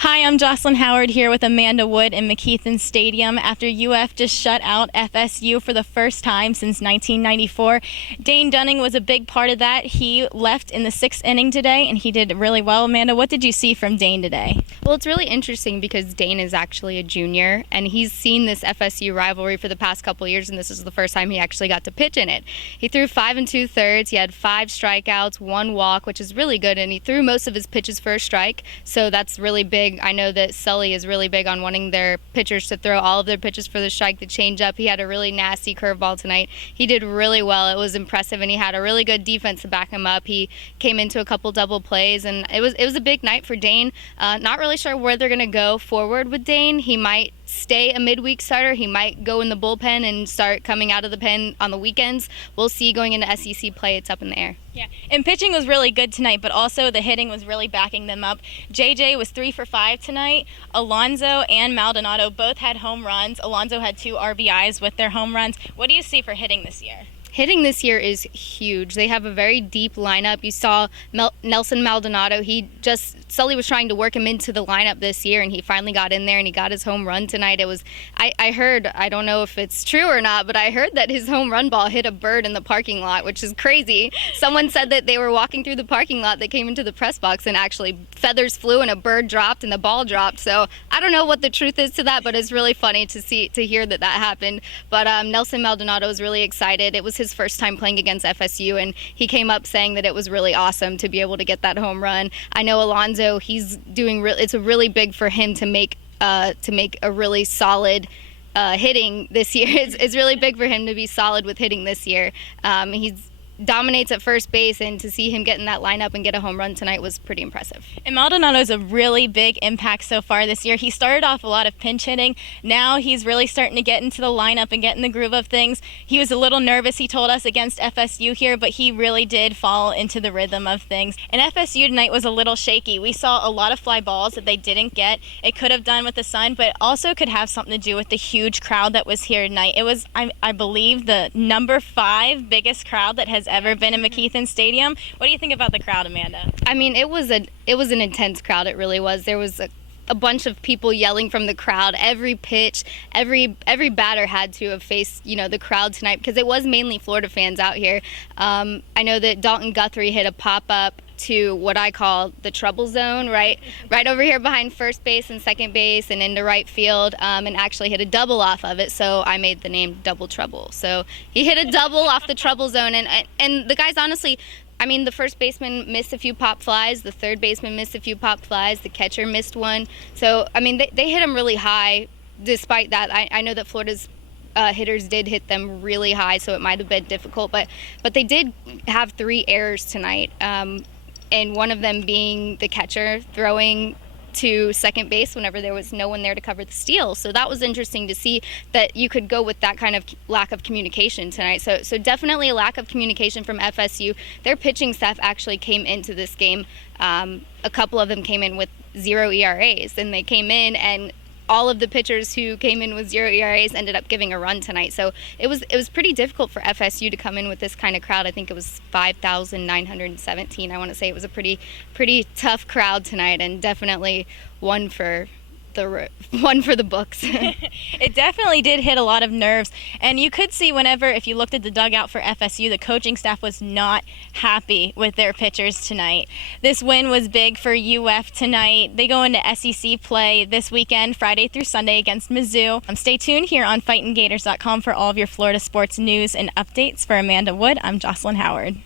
Hi, I'm Josslyn Howard here with Amanda Wood in McKeithen Stadium after UF just shut out FSU for the first time since 1994. Dane Dunning was a big part of that. He left in the sixth inning today, and he did really well. Amanda, what did you see from Dane today? Well, it's really interesting because Dane is actually a junior, and he's seen this FSU rivalry for the past couple of years, and this is the first time he actually got to pitch in it. He threw 5 2/3. He had 5 strikeouts, 1 walk, which is really good, and he threw most of his pitches for a strike, so that's really big. I know that Sully is really big on wanting their pitchers to throw all of their pitches for the strike, the changeup. He had a really nasty curveball tonight. He did really well. It was impressive, and he had a really good defense to back him up. He came into a couple double plays, and it was a big night for Dane. Not really sure where they're going to go forward with Dane. He might stay a midweek starter. He might go in the bullpen and start coming out of the pen on the weekends. We'll see going into SEC play. It's up in the air. Yeah, and pitching was really good tonight, but also the hitting was really backing them up. JJ was 3 for 5 tonight. Alonso and Maldonado both had home runs. Alonso had 2 RBIs with their home runs. What do you see for hitting this year? Hitting this year is huge. They have a very deep lineup. You saw Nelson Maldonado. Sully was trying to work him into the lineup this year, and he finally got in there, and he got his home run tonight. I heard, I don't know if it's true or not, but I heard that his home run ball hit a bird in the parking lot, which is crazy. Someone said that they were walking through the parking lot, they came into the press box, and actually feathers flew and a bird dropped and the ball dropped. So I don't know what the truth is to that, but it's really funny to hear that happened. But Nelson Maldonado was really excited. It was his first time playing against FSU, and he came up saying that it was really awesome to be able to get that home run. I know Alonso, it's a really big for him to make a really solid hitting this year. It's really big for him to be solid with hitting this year. He dominates at first base, and to see him get in that lineup and get a home run tonight was pretty impressive. And Maldonado's a really big impact so far this year. He started off a lot of pinch hitting. Now he's really starting to get into the lineup and get in the groove of things. He was a little nervous, he told us, against FSU here, but he really did fall into the rhythm of things. And FSU tonight was a little shaky. We saw a lot of fly balls that they didn't get. It could have done with the sun, but also could have something to do with the huge crowd that was here tonight. It was, I believe, the number 5 biggest crowd that has ever been in McKeithen Stadium. What do you think about the crowd, Amanda? I mean, it was an intense crowd. It really was. There was a bunch of people yelling from the crowd. Every pitch, every batter had to have faced the crowd tonight, because it was mainly Florida fans out here. I know that Dalton Guthrie hit a pop-up to what I call the trouble zone, right over here behind first base and second base and into right field, and actually hit a double off of it, so I made the name Double Trouble. So he hit a double off the trouble zone, and the guys, honestly, I mean, the first baseman missed a few pop flies, the third baseman missed a few pop flies, the catcher missed one. So, I mean, they hit him really high. Despite that, I know that Florida's hitters did hit them really high, so it might have been difficult, but they did have 3 errors tonight, and one of them being the catcher throwing to second base whenever there was no one there to cover the steal. So that was interesting to see that you could go with that kind of lack of communication tonight. So definitely a lack of communication from FSU. Their pitching staff actually came into this game. A couple of them came in with 0 ERAs, and they came in, and all of the pitchers who came in with 0 ERAs ended up giving a run tonight. So it was pretty difficult for FSU to come in with this kind of crowd. I think it was 5,917. I want to say it was a pretty tough crowd tonight, and definitely one for the books. It definitely did hit a lot of nerves, and you could see if you looked at the dugout for FSU, the coaching staff was not happy with their pitchers tonight. This win was big for UF tonight. They go into SEC play this weekend, Friday through Sunday, against Mizzou. Stay tuned here on FightinGators.com for all of your Florida sports news and updates. For Amanda Wood, I'm Josslyn Howard.